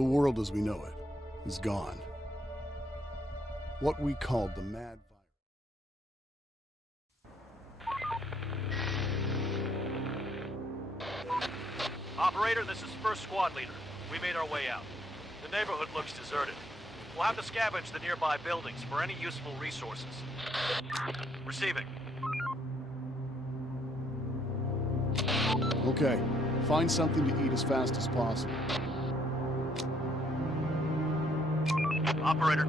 The world as we know it is gone. What we called the mad Operator, this is First Squad Leader. We made our way out. The neighborhood looks deserted. We'll have to scavenge the nearby buildings for any useful resources. Receiving. Okay, find something to eat as fast as possible. Operator.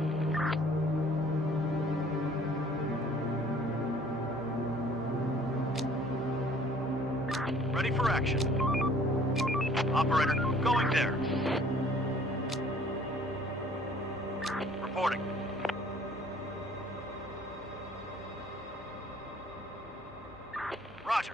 Ready for action. Operator, going there. Reporting. Roger.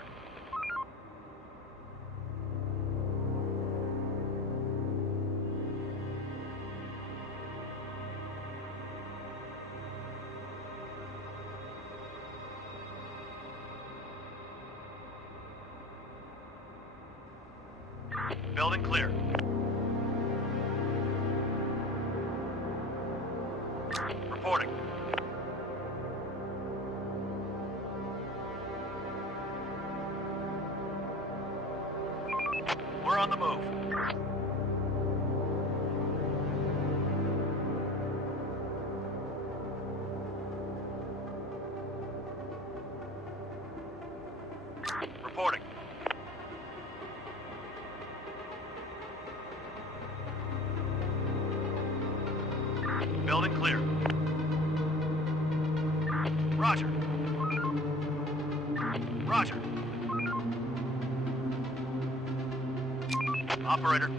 Building clear. Reporting. We're on the move. Reporting. Building clear. Roger. Roger. Operator.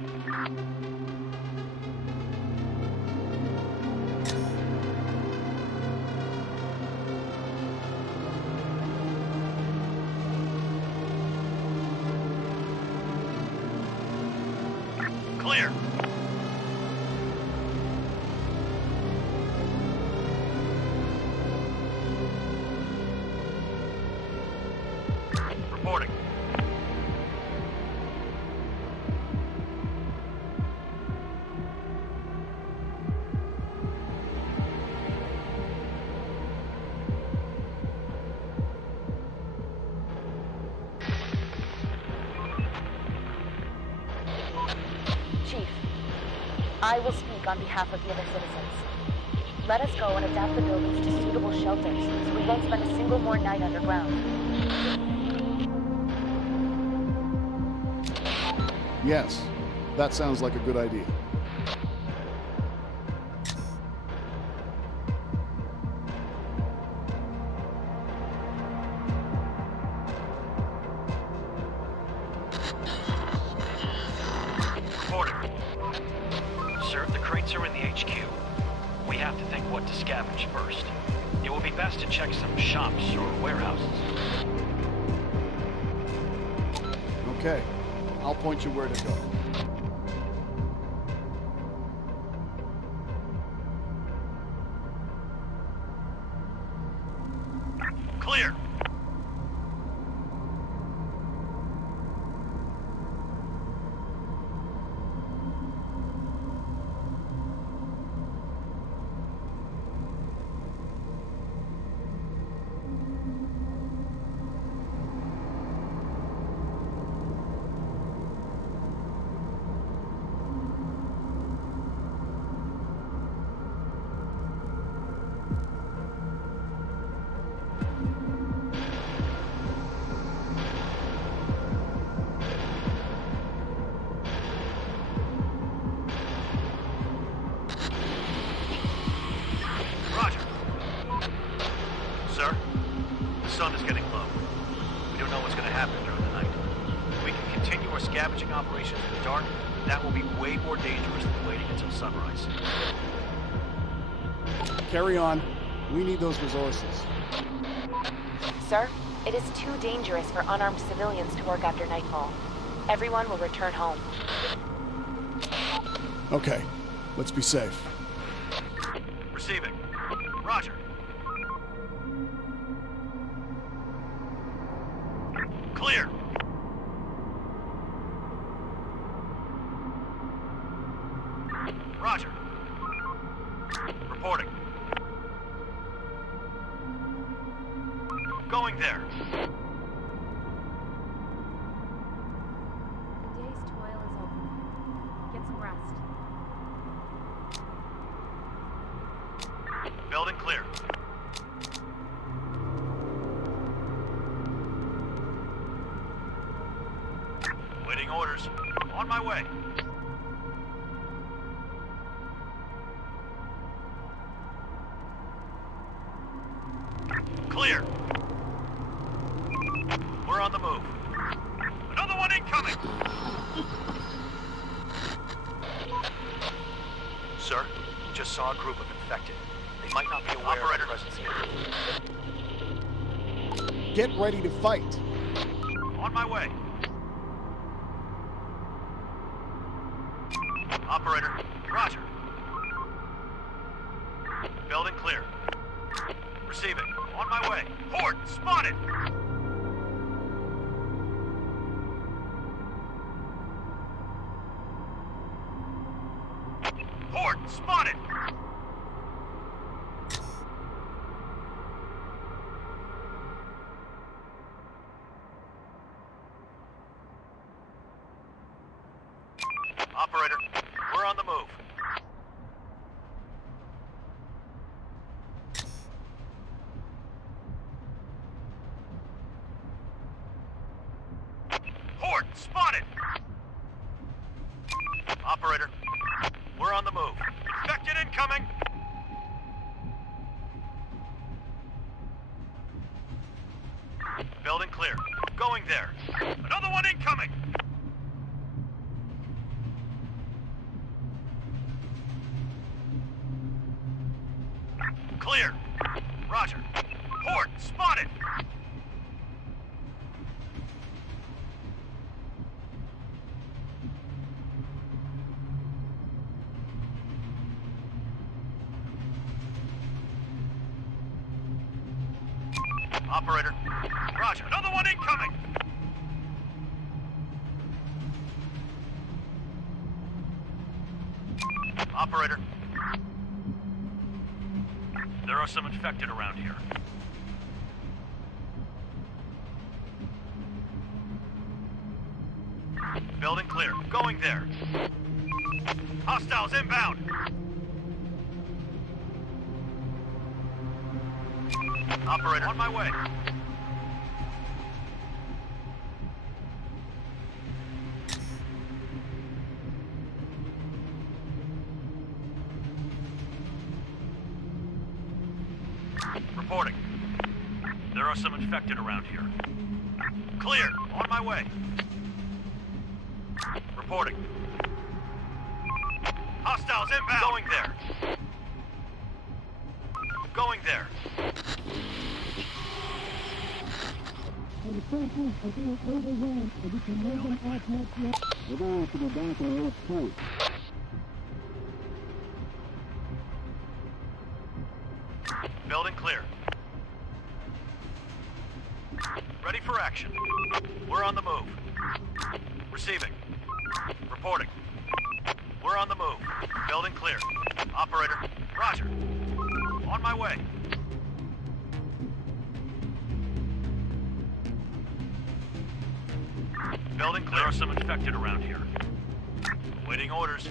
Clear. Reporting. Chief, I will speak on behalf of the other citizens. Let us go and adapt the buildings to suitable shelters so we won't spend a single more night underground. Yes, that sounds like a good idea. Reporting. Sir, the crates are in the HQ. We have to think what to scavenge first. It will be best to check some shops or warehouses. Okay, I'll point you where to go. Clear. Roger. Sir, the sun is getting low. We don't know what's going to happen during the night. If we can continue our scavenging operations in the dark, that will be way more dangerous than waiting until sunrise. Carry on. We need those resources. Sir, it is too dangerous for unarmed civilians to work after nightfall. Everyone will return home. Okay, let's be safe. Receiving. Roger. Clear. Reporting. Going there. The day's toil is over. Get some rest. Building clear. Waiting orders. On my way. Clear. We're on the move. Another one incoming! Sir, just saw a group of infected. They might not be aware of our presence here. Get ready to fight. On my way. Operator, roger. Building clear. Receiving. On my way. Horde, spotted! Horde, spotted! Operator, we're on the move. Horde, spotted! Operator, we're on the move. Infected incoming! Building clear. Going there. Another one incoming! Clear. Roger. Horde, spotted! Operator. Roger. Another one incoming! Operator. There are some infected around here. Building clear. Going there. Hostiles inbound! Operator, on my way. Reporting. There are some infected around here. Clear. On my way. Reporting. Hostiles inbound. Going there. Going there. Building clear. Ready for action. We're on the move. Receiving. Reporting. We're on the move. Building clear. Operator. Roger. On my way. Building clear. There are some infected around here. Waiting orders.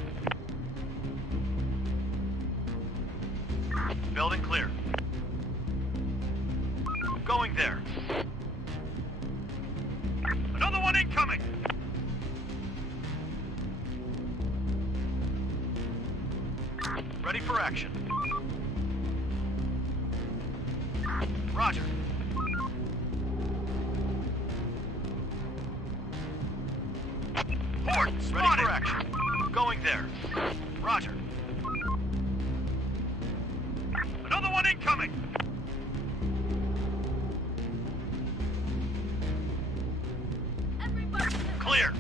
Building clear. Going there. Another one incoming! Ready for action. Roger. Horde, ready for action. Going there. Roger. Another one incoming! Everybody! Clear.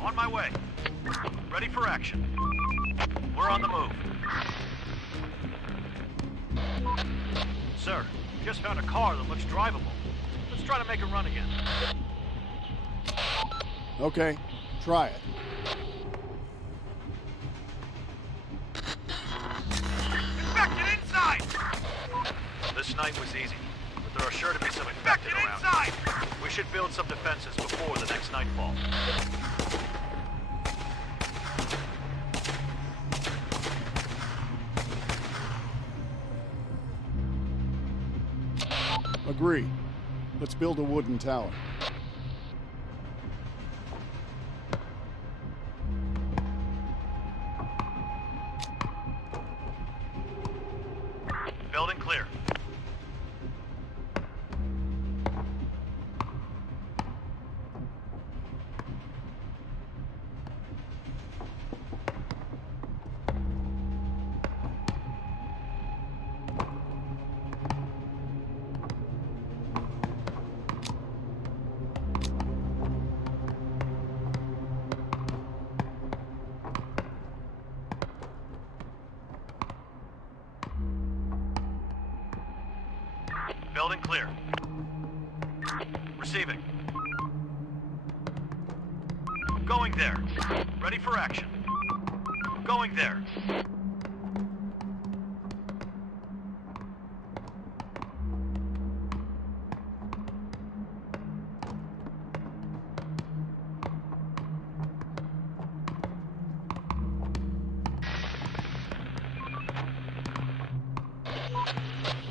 On my way. Ready for action. We're on the move. Sir, just found a car that looks drivable. Let's try to make it run again. Okay, try it. night was easy, but there are sure to be some infected around. Inside! We should build some defenses before the next nightfall. Agree. Let's build a wooden tower. Building clear. Building clear. Receiving. Going there. Ready for action. Going there.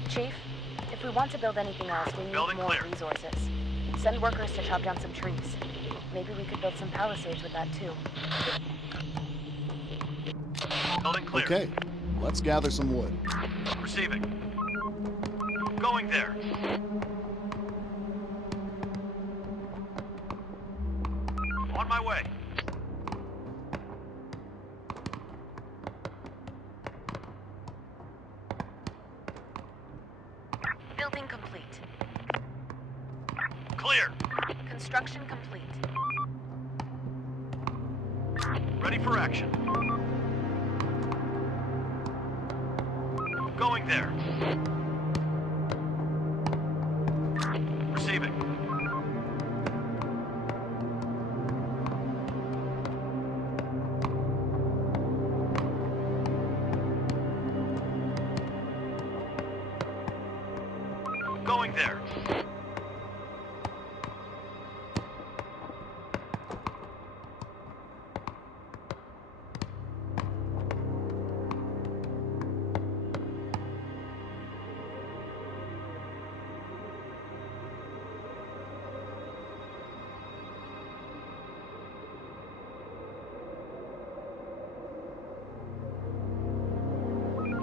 Chief, if we want to build anything else, we need Building more clear. resources. Send workers to chop down some trees. Maybe we could build some palisades with that too. Building clear. Okay, let's gather some wood. Receiving. Going there. On my way. Building complete. Clear. Construction complete. Ready for action. Going there. Receiving. Going there.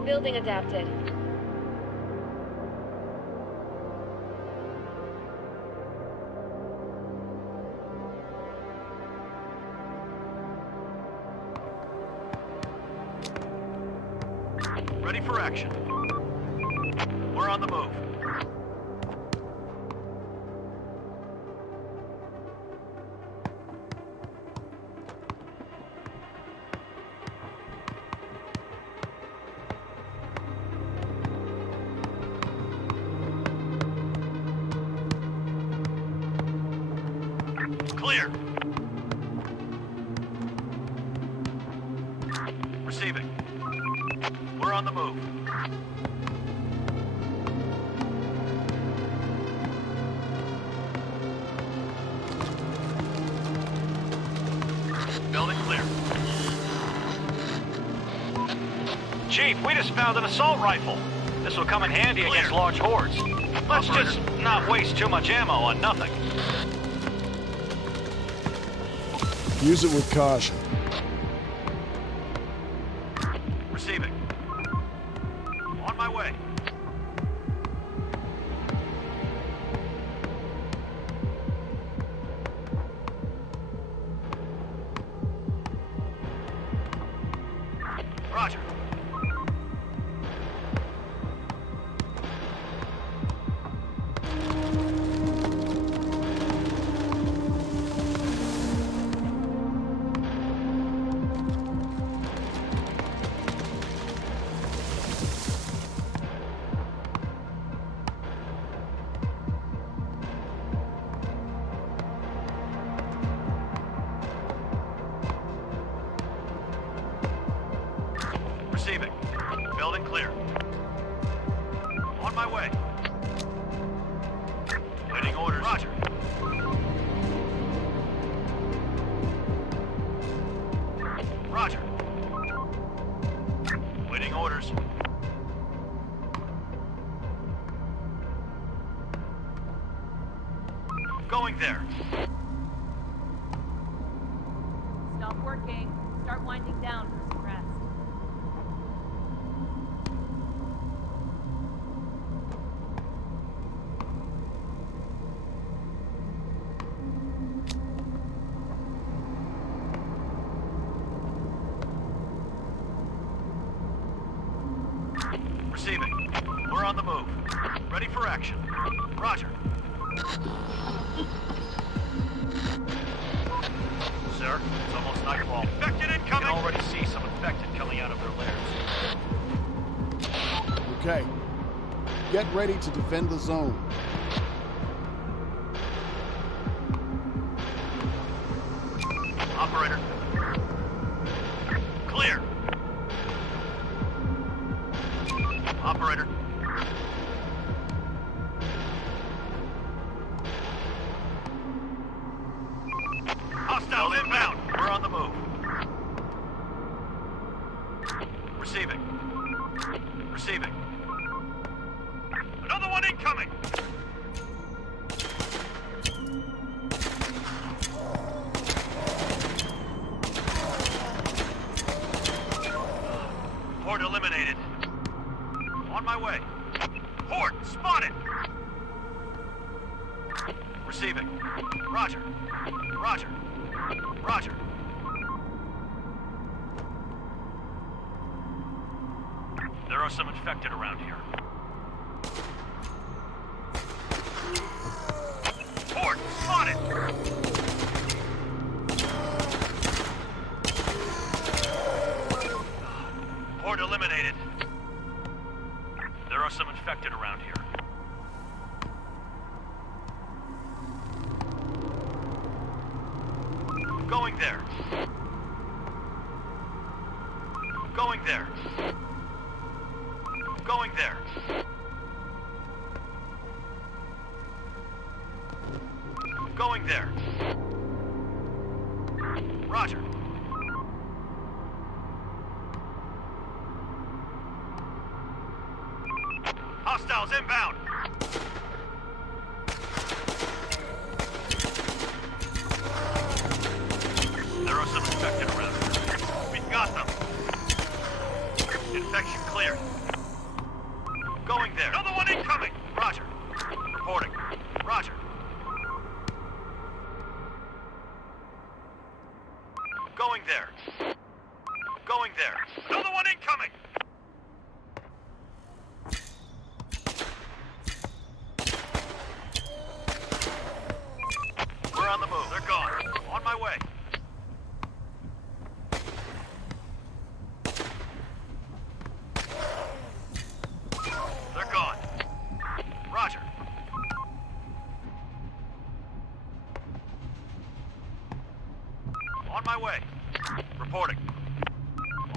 Building adapted. Ready for action. We're on the move. Clear. Receiving. We're on the move. Building clear. Chief, we just found an assault rifle. This will come in handy Clear. against large hordes. Let's Operator. just not waste too much ammo on nothing. Use it with caution. Receiving. On my way. Roger. Receiving. Building clear. On my way. Roger. Waiting orders. Going there. Stop working. Start winding down for some rest. Receiving. We're on the move. Ready for action. Roger. Sir, it's almost nightfall. Infected incoming! You can already see some infected coming out of their lairs. Okay. Get ready to defend the zone. Operator. Clear. Operator. Hostiles inbound. We're on the move. Receiving. Receiving. Another one incoming. Horde eliminated. On my way. Horde spotted. Receiving. Roger. Roger. Roger. There are some infected around here. Horde spotted. Horde eliminated. There are some infected around here. Going there. Going there. Going there. Going there. Roger. Hostiles inbound. There are some infected around. We've got them. Infection cleared. Going there. Another one incoming. Roger. Reporting. Roger. Going there. Going there. Another one incoming. We're on the move. They're gone. On my way. They're gone. Roger. On my way. Reporting.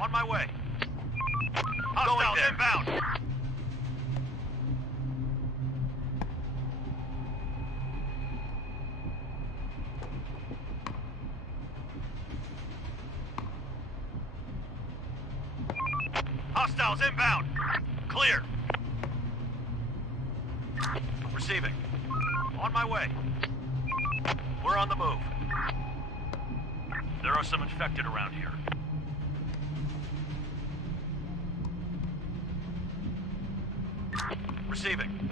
On my way. Hostiles inbound. Hostiles inbound. Clear. Receiving. On my way. We're on the move. There are some infected around here. Receiving.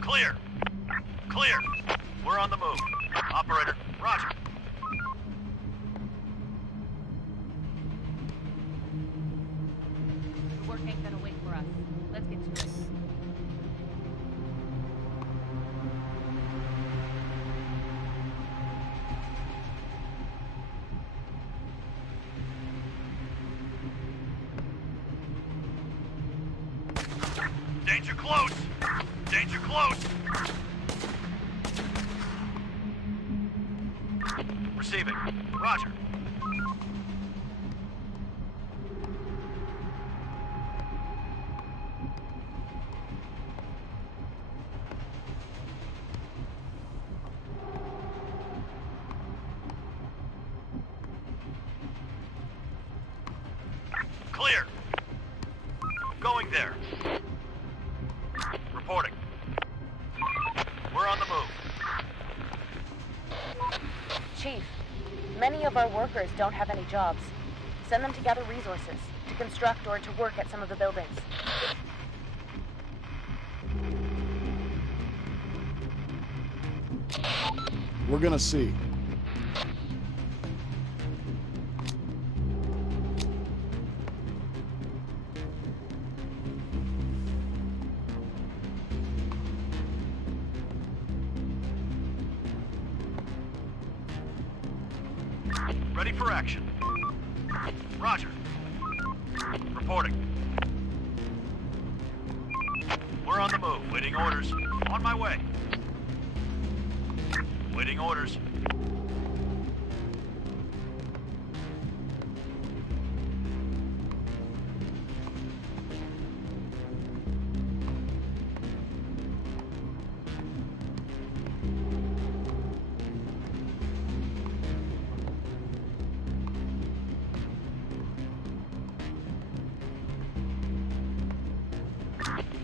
Clear. Clear. We're on the move. Operator, roger. The work ain't gonna wait for us. Let's get to it. Danger close! Danger close! Receiving. Roger. Clear. Going there. Reporting. We're on the move. Chief, many of our workers don't have any jobs. Send them to gather resources, to construct or to work at some of the buildings. We're gonna see. Ready for action. Roger. Reporting. We're on the move. Waiting orders. On my way. Waiting orders.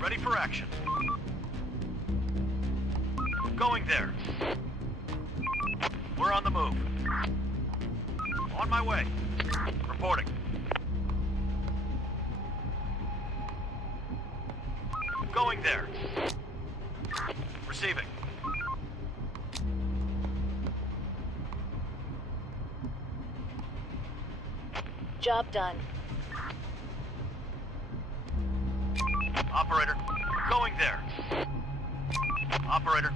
Ready for action. Going there. We're on the move. On my way. Reporting. Going there. Receiving. Job done. Operator. Going there. Operator.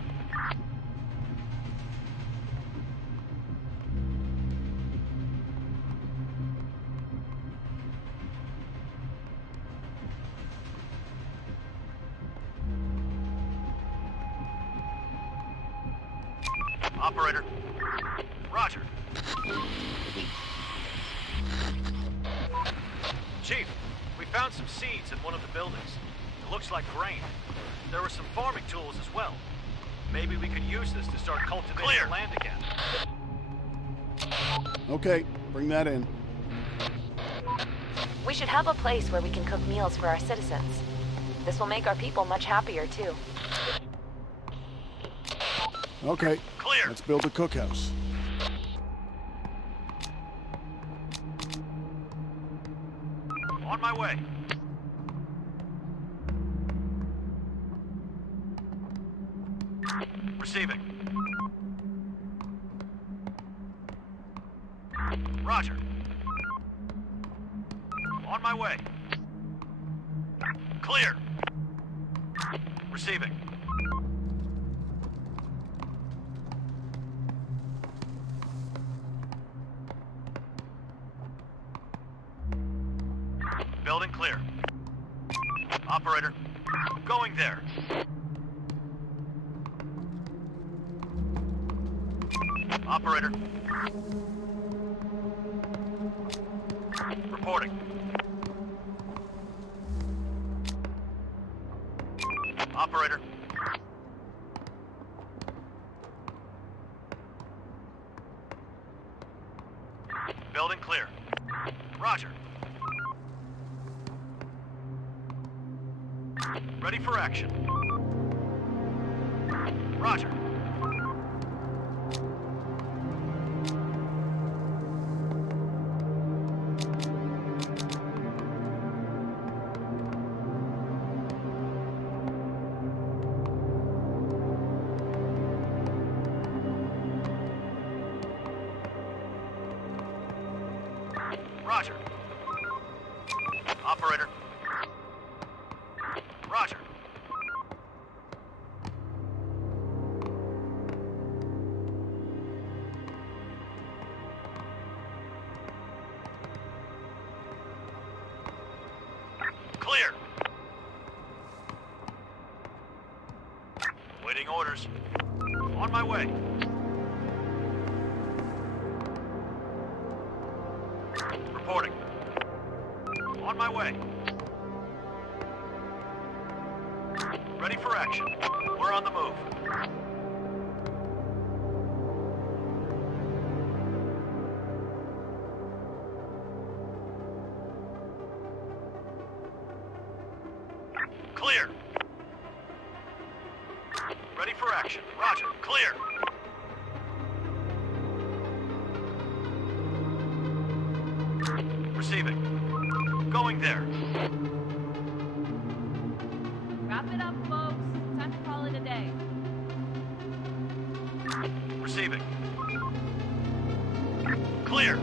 Operator. Roger. Chief, we found some seeds in one of the buildings. It looks like grain. There were some farming tools as well. Maybe we could use this to start cultivating Clear. the land again. Okay, bring that in. We should have a place where we can cook meals for our citizens. This will make our people much happier, too. Okay, Clear. let's build a cookhouse. On my way. Receiving. Roger. On my way. Clear. Receiving. Building clear. Operator. Going there. Operator. Reporting. Operator. Building clear. Roger. Ready for action. Roger. Roger. Operator. Roger. Clear. Waiting orders. On my way. Reporting. On my way. Ready for action. We're on the move. clear. Ready for action. Roger, clear. Receiving. Going there. Wrap it up, folks. Time to call it a day. Receiving. Clear.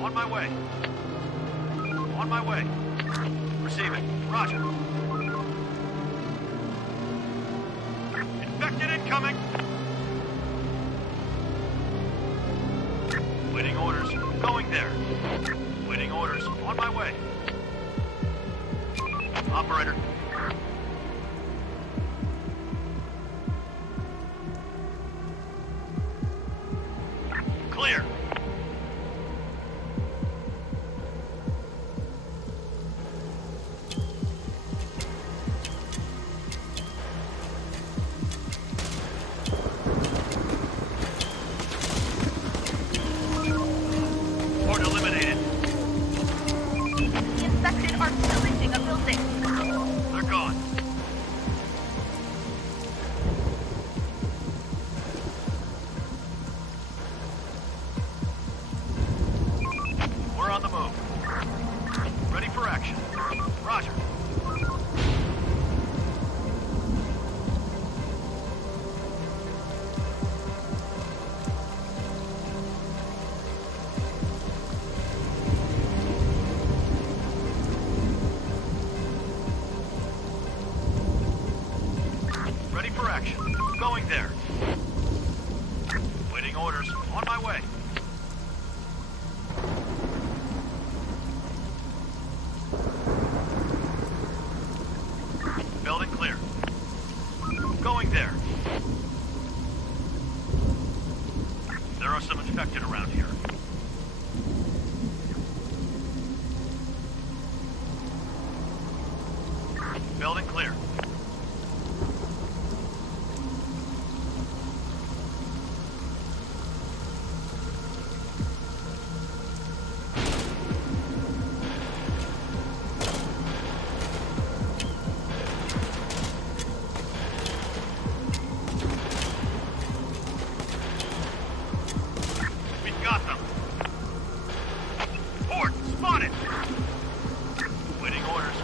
On my way. On my way. Receiving. Roger. Infected incoming. Waiting orders. Going there. Waiting orders. On my way. Operator. Clear. Horde eliminated. The infected are pillaging a building. They're gone. We're on the move. Ready for action. Roger. Ready for action. Going there. Waiting orders. On my way. Building clear. Going there. There are some infected around here. Building clear. We've got them. Horde spotted. Waiting orders.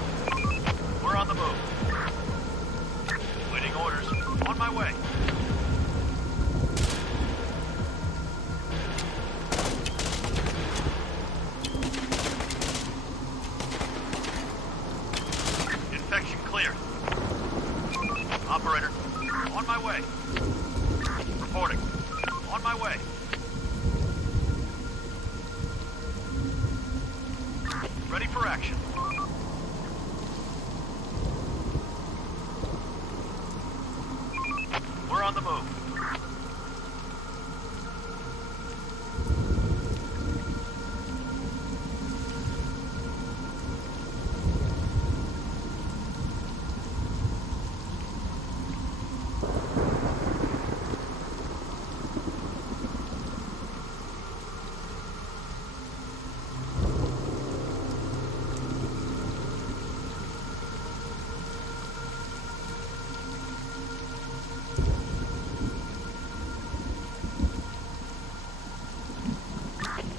We're on the move. Waiting orders. On my way. Infection cleared. Operator. On my way. Reporting. On my way. Ready for action. We're on the move.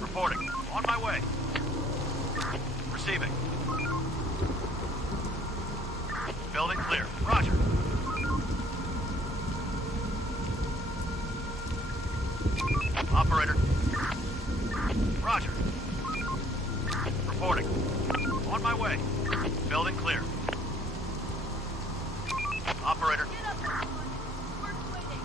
Reporting. On my way. Receiving. Building clear. Roger. Operator. Roger. Reporting. On my way. Building clear. Operator. Get up, everyone. We're waiting.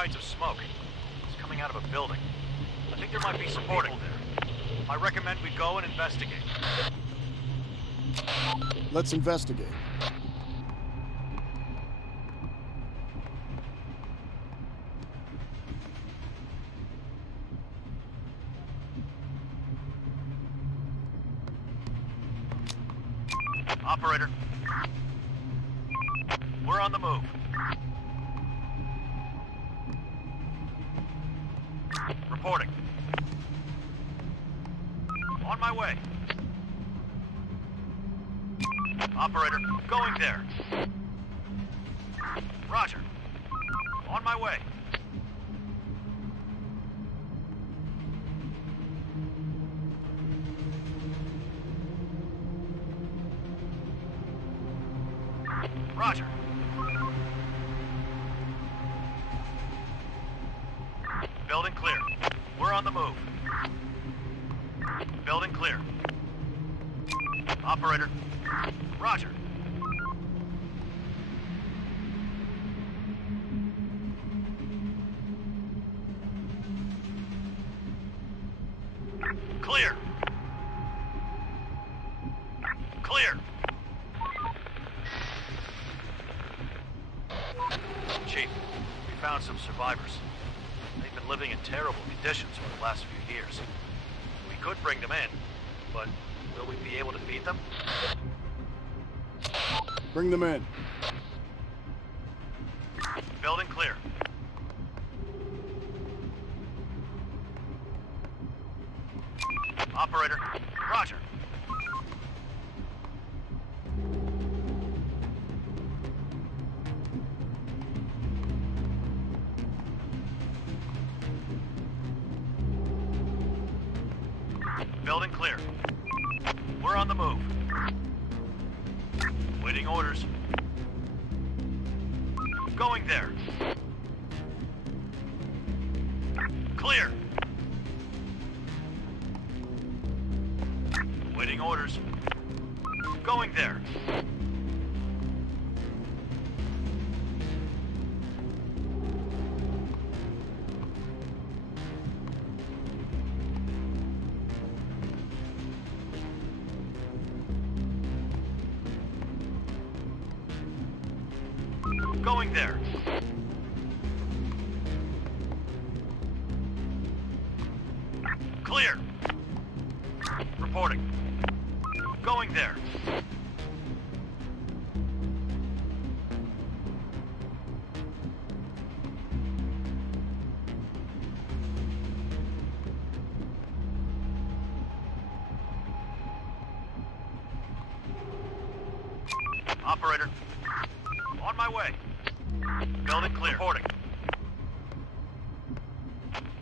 strides of smoke. It's coming out of a building. I think there might be some people there. I recommend we go and investigate. Let's investigate. Operator. We're on the move. Reporting. On my way. Operator, going there. Roger. On my way. Roger. Building clear. We're on the move. Building clear. Operator. Roger. Clear. Clear. Chief, we found some survivors. They've been living in terrible conditions for the last few years. We could bring them in, but will we be able to feed them? Bring them in. Building clear. Operator, roger. Building clear. We're on the move. Waiting orders. Going there. Clear. Waiting orders. Going there. Going there. Clear. Reporting. Going there. Operator. On my way. Building clear. Reporting.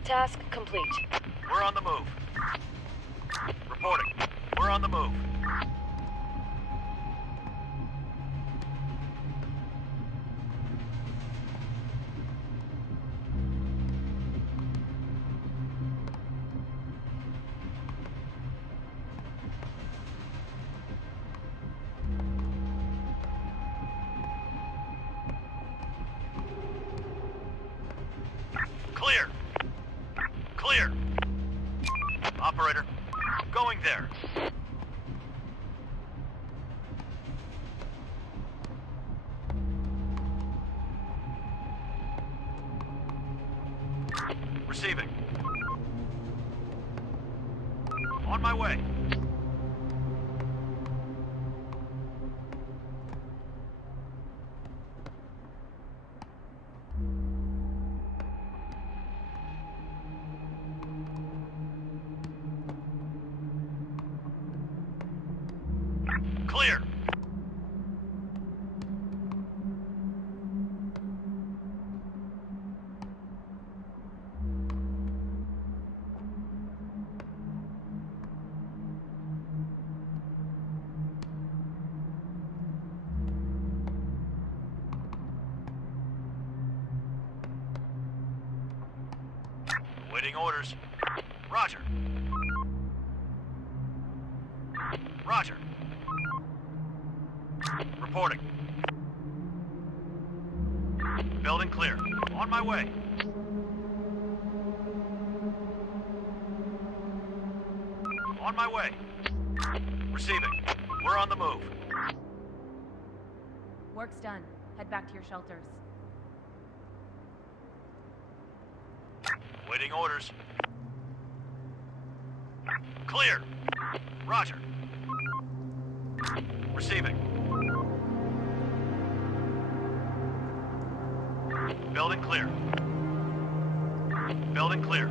Task complete. We're on the move. Reporting. We're on the move. Clear. Clear. Operator, going there. Receiving. On my way. Clear. Waiting orders. Roger. Roger. Reporting. Building clear. On my way. On my way. Receiving. We're on the move. Work's done. Head back to your shelters. Waiting orders. Clear. Roger. Receiving. Building clear. Building clear.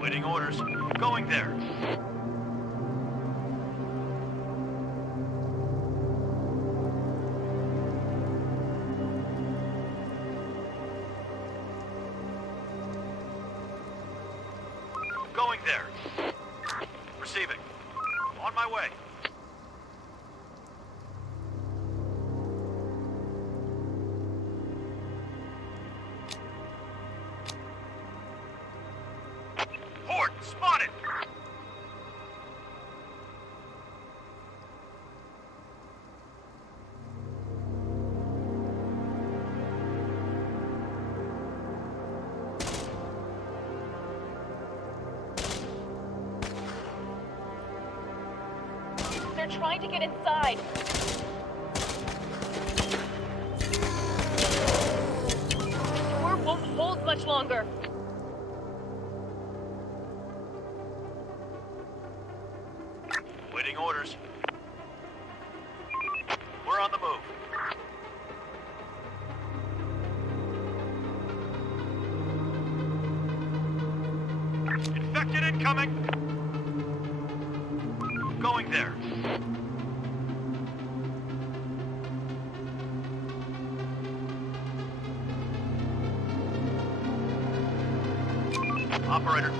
Waiting orders. Going there. Going there. Receiving. On my way. Horde spotted! They're trying to get inside. The door won't hold much longer. Waiting orders. We're on the move. Infected incoming! Going there. Operator.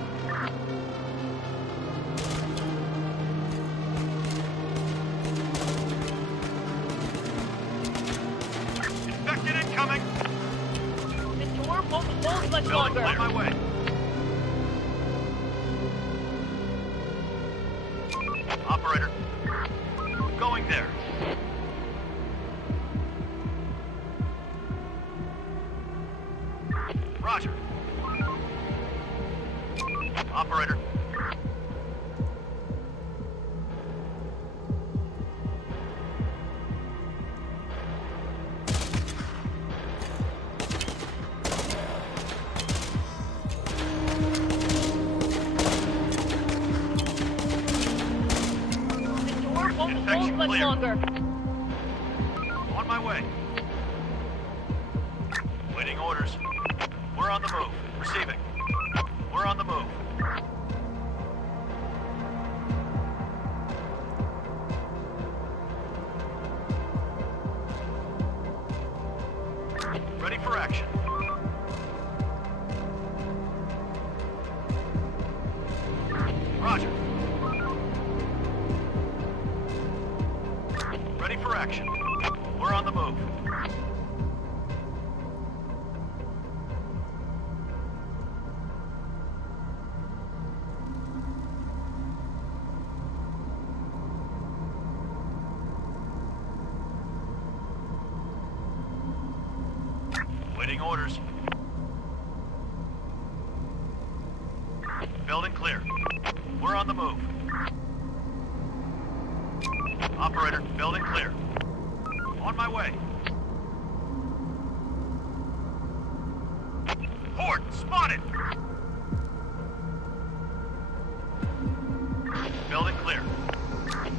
Infected incoming! The door won't hold much Building longer. on my way. Operator. Going there. Roger. Operator. The door won't Infection hold much clear. longer. On my way. Waiting orders. We're on the move. Receiving. We're on the move. Ready for action. Roger. Ready for action. We're on the move. Waiting orders. Building clear. We're on the move. Operator, building clear. On my way. Horde spotted! Building clear.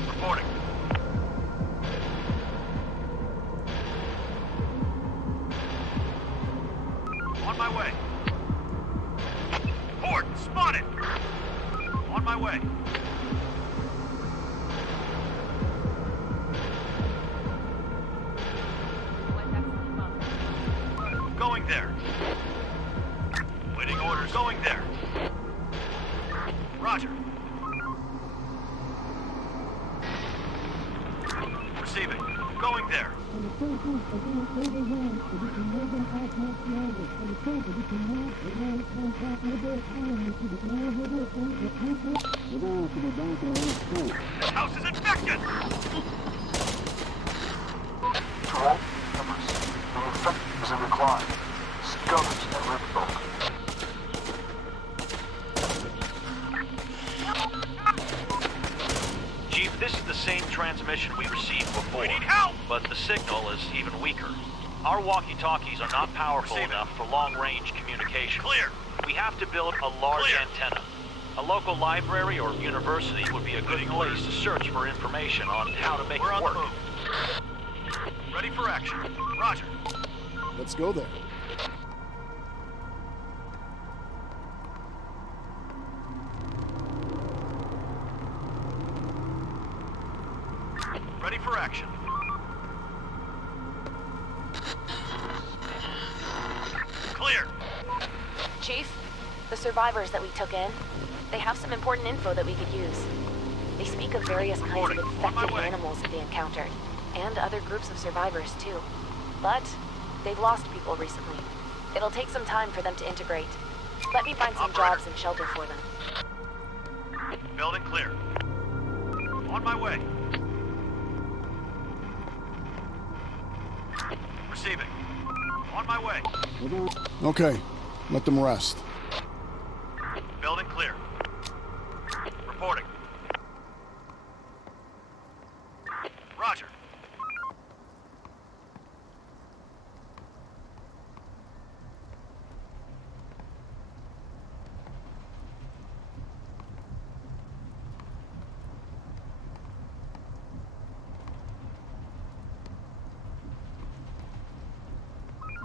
Reporting. On my way. Horde spotted! On my way. Going there. Waiting orders. Going there. Roger. Receiving. Going there. This house is infected! before. We need help! But the signal is even weaker. Our walkie-talkies are not powerful Receiving. enough for long-range communication. Clear. We have to build a large Clear. antenna. A local library or university would be a good place to search for information on how to make We're it on work. the move. Ready for action. Roger. Let's go there. Ready for action. Clear. Chief, the survivors that we took in, they have some important info that we could use. They speak of various kinds of Reporting. On my infected way. animals that they encountered, and other groups of survivors too. But they've lost people recently. It'll take some time for them to integrate. Let me find some Operator. jobs and shelter for them. Building clear. On my way. Receiving. On my way. Okay, let them rest. Building clear. Reporting. Roger.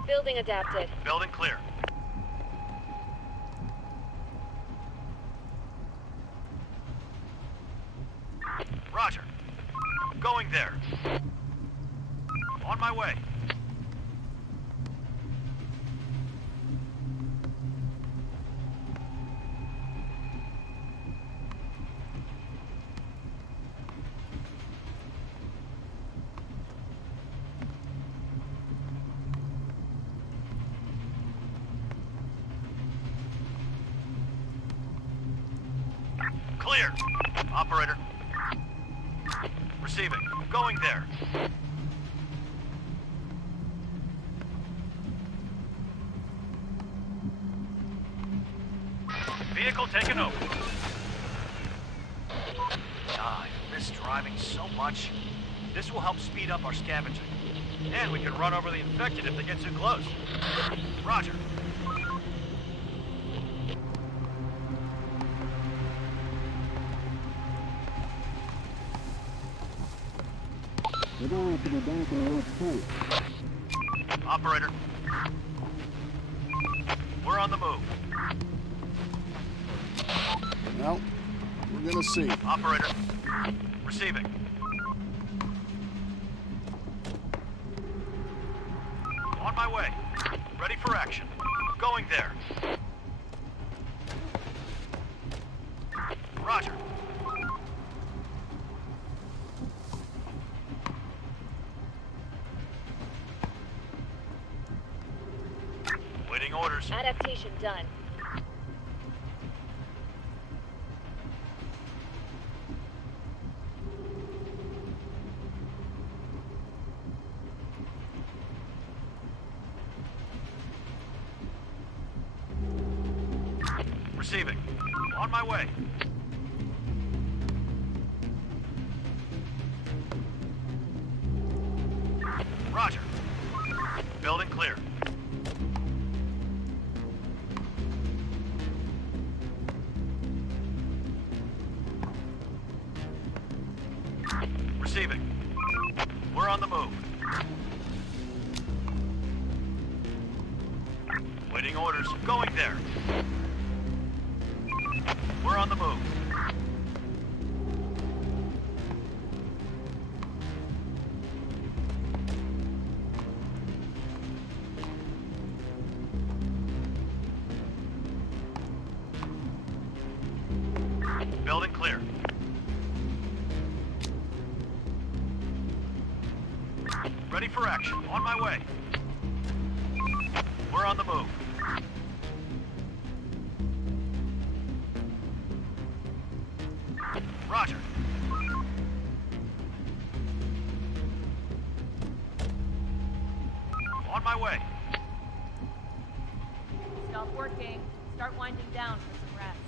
Building adapted. Building clear. Roger. Going there. On my way. Clear. Operator. Receiving. Going there. Vehicle taken over. I miss driving so much. This will help speed up our scavenging. And we can run over the infected if they get too close. Roger. Operator. We're on the move. Now, we're gonna see. Operator. Receiving. On my way. Ready for action. Going there. Roger. Waiting orders. Adaptation done. Receiving. On my way. Roger. Building clear. Receiving. We're on the move. Waiting orders. Going there. We're on the move. Building clear. Ready for action. On my way. We're on the move. Roger. On my way. Stop working. Start winding down for some rest.